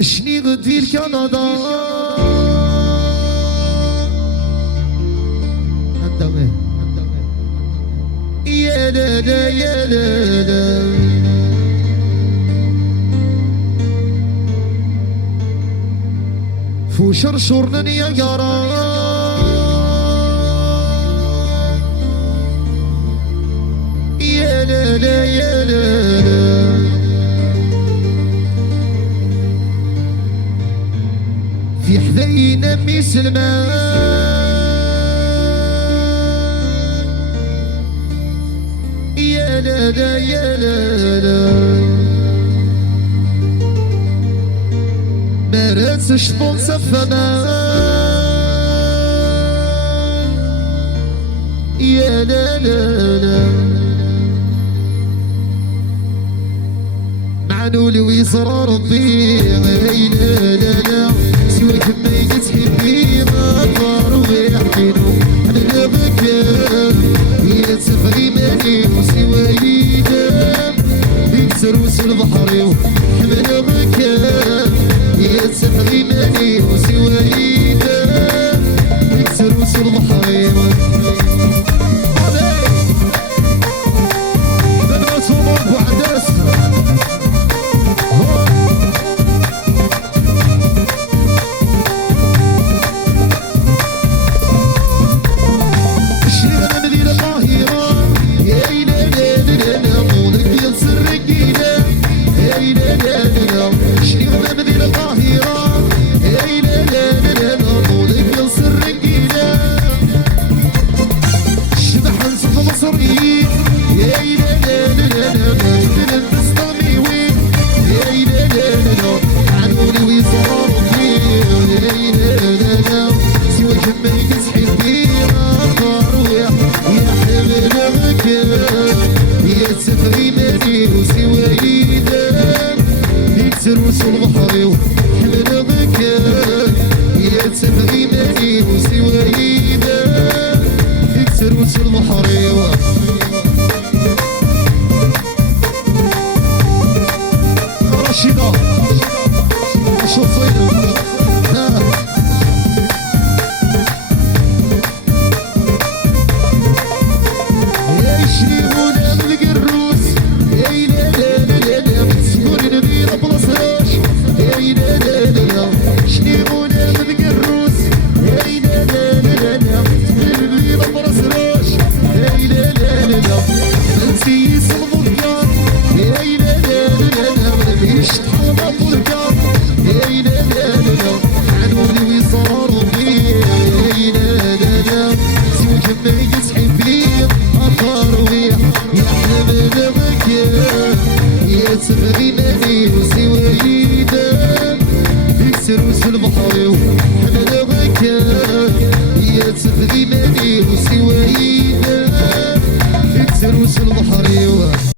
شني غدي الكندا يا لا لا يا لا لا فوشر شورنن يا قرا يا لا لا يا لا لا في حذينا مي سلمان يا لا لا يا لا لا مرات شطون سفنا يا لا لا لا معنولي ويصرى ربي غير لا لا لا سويك ما يتحبي ما طار ويحكينو انا بكر يتفغي ماني وسواي دام يكسر وسل بحري وحمل بكر يتفغي ماني وسواي دام يكسر وسل بحري بنات ومرض وعدس وسل بحري وحمل بكر يتفغي ماني وسواي دام يكسر وسل بحري رشيدة شو صيد يتفغي ماني وسواي دام يكسر وسل بحري وحمل